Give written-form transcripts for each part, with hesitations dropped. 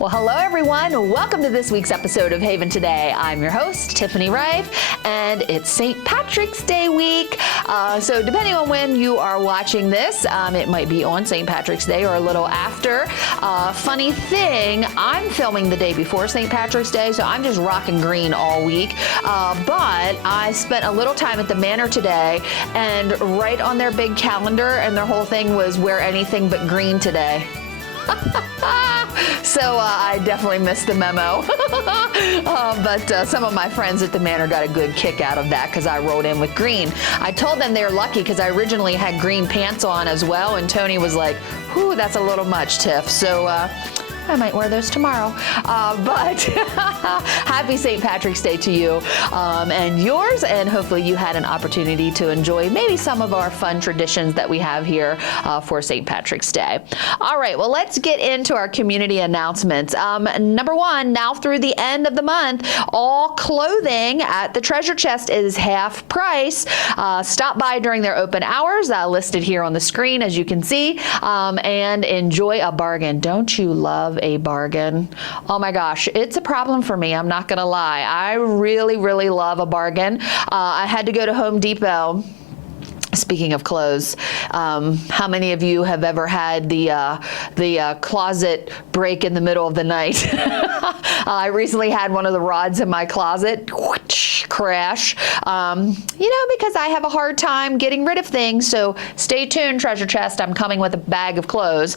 Well, hello everyone. Welcome to this week's episode of Haven Today. I'm your host, Tiffany Rife, and it's St. Patrick's Day week. So depending on when you are watching this, it might be on St. Patrick's Day or a little after. Funny thing, I'm filming the day before St. Patrick's Day, so I'm just rocking green all week. But I spent a little time at the Manor today, and right on their big calendar, and their whole thing was wear anything but green today. So I definitely missed the memo. But some of my friends at the Manor got a good kick out of that because I rolled in with green. I told them they were lucky because I originally had green pants on as well, and Tony was like, whew, that's a little much, Tiff. So I might wear those tomorrow. But happy St. Patrick's Day to you and yours, and hopefully you had an opportunity to enjoy maybe some of our fun traditions that we have here for St. Patrick's Day. All right, well, let's get into our community announcements. Number one, now through the end of the month, all clothing at the Treasure Chest is half price. Stop by during their open hours, listed here on the screen, as you can see, and enjoy a bargain. Don't you love a bargain? Oh my gosh, it's a problem for me. I'm not gonna lie. I really, really love a bargain. I had to go to Home Depot. Speaking of clothes, how many of you have ever had the closet break in the middle of the night? I recently had one of the rods in my closet crash, because I have a hard time getting rid of things. So stay tuned, Treasure Chest. I'm coming with a bag of clothes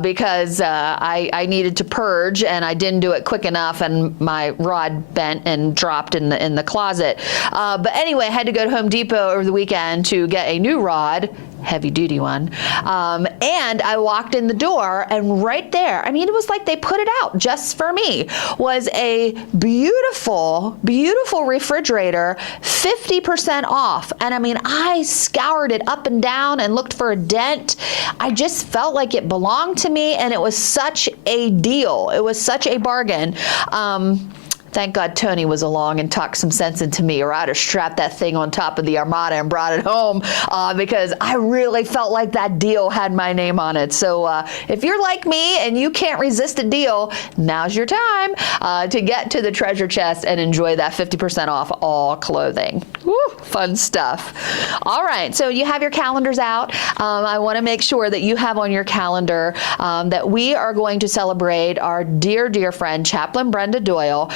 because I needed to purge, and I didn't do it quick enough, and my rod bent and dropped in the closet. But anyway, I had to go to Home Depot over the weekend to get a new rod, heavy duty one, and I walked in the door, and right there, I mean, it was like they put it out just for me, was a beautiful, beautiful refrigerator, 50% off. And I mean, I scoured it up and down and looked for a dent. I just felt like it belonged to me, and it was such a deal. It was such a bargain. Thank God Tony was along and talked some sense into me, or I'd have strapped that thing on top of the Armada and brought it home because I really felt like that deal had my name on it. So if you're like me and you can't resist a deal, now's your time to get to the Treasure Chest and enjoy that 50% off all clothing. Woo, fun stuff. All right, so you have your calendars out. I want to make sure that you have on your calendar that we are going to celebrate our dear, dear friend, Chaplain Brenda Doyle,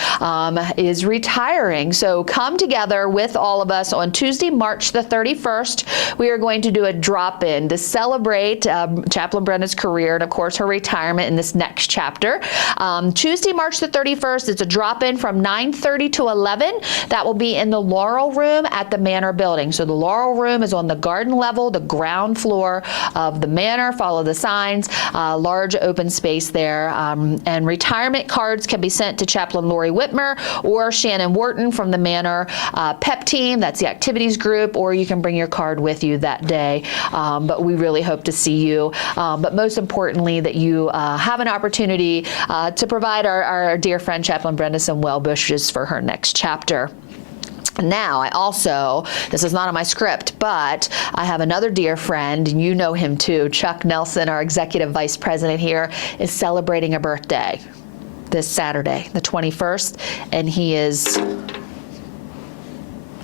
is retiring. So come together with all of us on Tuesday, March the 31st. We are going to do a drop-in to celebrate Chaplain Brenda's career and, of course, her retirement in this next chapter. Tuesday, March the 31st, it's a drop-in from 9:30 to 11. That will be in the Laurel Room at the Manor building. So the Laurel Room is on the garden level, the ground floor of the Manor. Follow the signs, large open space there. And retirement cards can be sent to Chaplain Lori Whitmer or Shannon Wharton from the Manor PEP team. That's the activities group, or you can bring your card with you that day. But we really hope to see you. But most importantly, that you have an opportunity to provide our dear friend Chaplain Brenda some well wishes for her next chapter. Now, this is not on my script, but I have another dear friend, and you know him too. Chuck Nelson, our executive vice president here, is celebrating a birthday this Saturday, the 21st, and he is...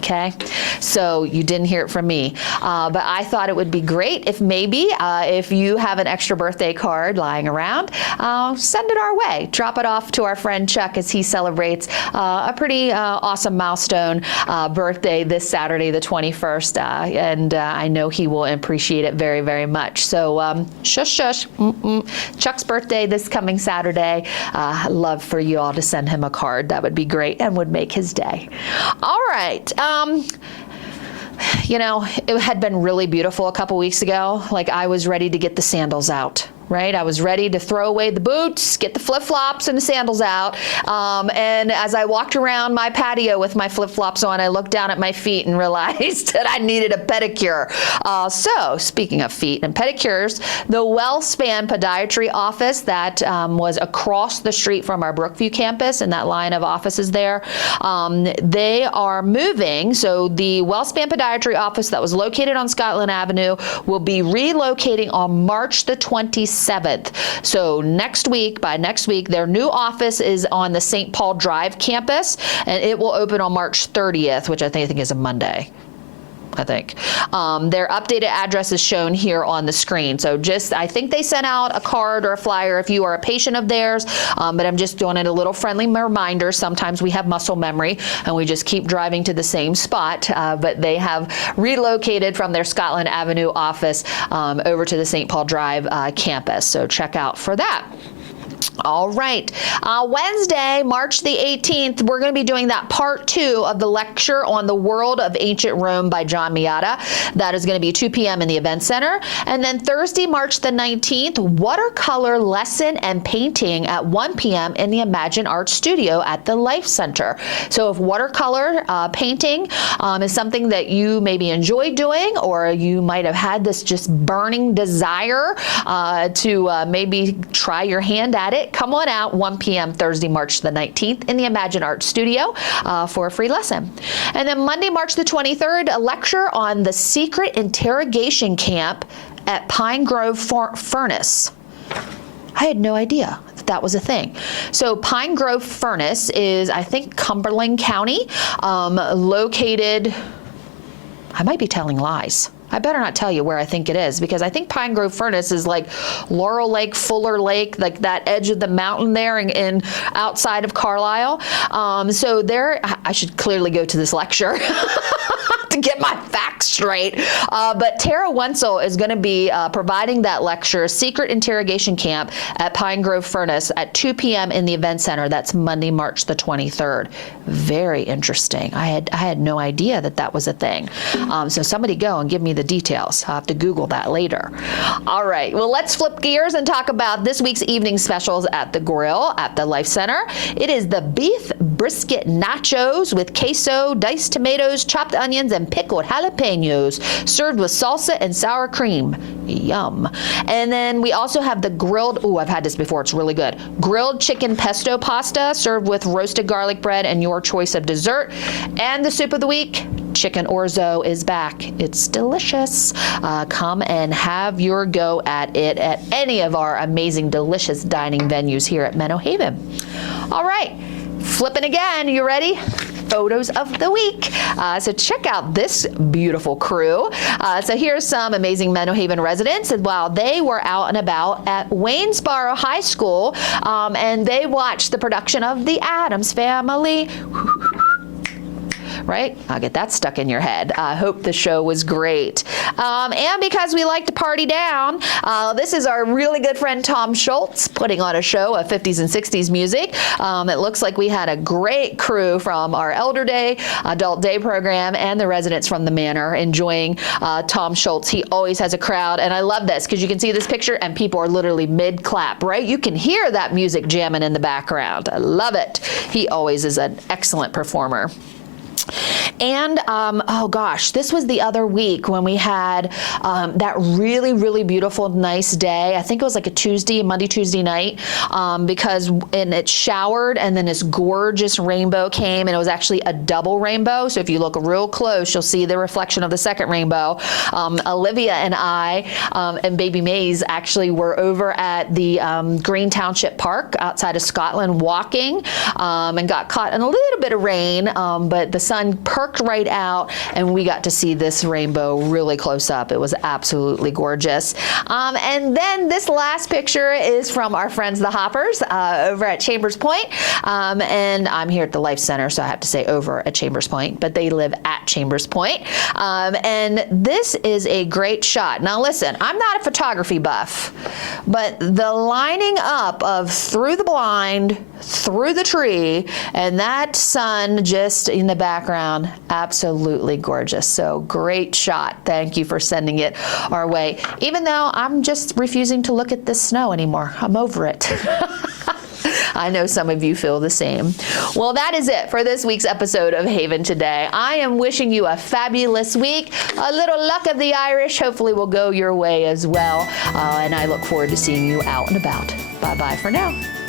Okay, so you didn't hear it from me, but I thought it would be great if maybe if you have an extra birthday card lying around, send it our way. Drop it off to our friend Chuck as he celebrates a pretty awesome milestone birthday this Saturday, the 21st, and I know he will appreciate it very, very much. So shush, shush. Chuck's birthday this coming Saturday. I'd love for you all to send him a card. That would be great and would make his day. All right. It had been really beautiful a couple weeks ago. Like, I was ready to get the sandals out. right? I was ready to throw away the boots, get the flip-flops and the sandals out. And as I walked around my patio with my flip-flops on, I looked down at my feet and realized that I needed a pedicure. So speaking of feet and pedicures, the WellSpan Podiatry office that was across the street from our Brookview campus and that line of offices there, they are moving. So the WellSpan Podiatry office that was located on Scotland Avenue will be relocating on March the 22nd. 27th. So by next week, their new office is on the St. Paul Drive campus, and it will open on March 30th, which I think is a Monday. Their updated address is shown here on the screen. So I think they sent out a card or a flyer if you are a patient of theirs, but I'm just doing it a little friendly reminder. Sometimes we have muscle memory and we just keep driving to the same spot, but they have relocated from their Scotland Avenue office over to the St. Paul Drive campus. So check out for that. All right. Wednesday, March the 18th, we're going to be doing that part 2 of the lecture on the world of ancient Rome by John Miata. That is going to be 2 p.m. in the Event Center. And then Thursday, March the 19th, watercolor lesson and painting at 1 p.m. in the Imagine Art Studio at the Life Center. So if watercolor painting is something that you maybe enjoy doing, or you might have had this just burning desire to maybe try your hand at it, come on out 1 p.m. Thursday, March the 19th in the Imagine Art Studio for a free lesson. And then Monday, March the 23rd, a lecture on the secret interrogation camp at Pine Grove Furnace. I had no idea that was a thing. So Pine Grove Furnace is, I think, Cumberland County, located, I might be telling lies. I better not tell you where I think it is, because I think Pine Grove Furnace is like Laurel Lake, Fuller Lake, like that edge of the mountain there in outside of Carlisle. So there, I should clearly go to this lecture to get my facts straight. But Tara Wenzel is going to be providing that lecture, Secret Interrogation Camp at Pine Grove Furnace at 2 p.m. in the Event Center. That's Monday, March the 23rd. Very interesting. I had no idea that was a thing. So somebody go and give me the details. I'll have to Google that later. All right, well, let's flip gears and talk about this week's evening specials at the grill at the Life Center. It is the beef brisket nachos with queso, diced tomatoes, chopped onions, and pickled jalapenos, served with salsa and sour cream. Yum. And then we also have the grilled, I've had this before, it's really good, grilled chicken pesto pasta, served with roasted garlic bread and your choice of dessert. And the soup of the week, chicken orzo, is back. It's delicious. Come and have your go at it at any of our amazing, delicious dining venues here at Menno Haven. All right, flipping again. You ready? Photos of the week. So check out this beautiful crew. So here's some amazing Menno Haven residents while they were out and about at Waynesboro High School, and they watched the production of The Addams Family. Right? I'll get that stuck in your head. I hope the show was great. And because we like to party down, this is our really good friend Tom Schultz putting on a show of 50s and 60s music. It looks like we had a great crew from our Elder Day, Adult Day program, and the residents from the Manor enjoying Tom Schultz. He always has a crowd, and I love this because you can see this picture and people are literally mid-clap, right? You can hear that music jamming in the background. I love it. He always is an excellent performer. And, oh gosh, this was the other week when we had that really, really beautiful, nice day. I think it was like a Monday, Tuesday night, because it showered and then this gorgeous rainbow came, and it was actually a double rainbow. So if you look real close, you'll see the reflection of the second rainbow. Olivia and I and baby Maze actually were over at the Green Township Park outside of Scotland walking and got caught in a little bit of rain, but the sun perked right out and we got to see this rainbow really close up. It was absolutely gorgeous. And then this last picture is from our friends the Hoppers over at Chambers Point. And I'm here at the Life Center, so I have to say over at Chambers Point, but they live at Chambers Point. And this is a great shot. Now listen, I'm not a photography buff, but the lining up of through the blind, through the tree, and that sun just in the background, absolutely gorgeous. So great shot. Thank you for sending it our way. Even though I'm just refusing to look at this snow anymore. I'm over it. I know some of you feel the same. Well, that is it for this week's episode of Haven Today. I am wishing you a fabulous week. A little luck of the Irish hopefully will go your way as well. And I look forward to seeing you out and about. Bye-bye for now.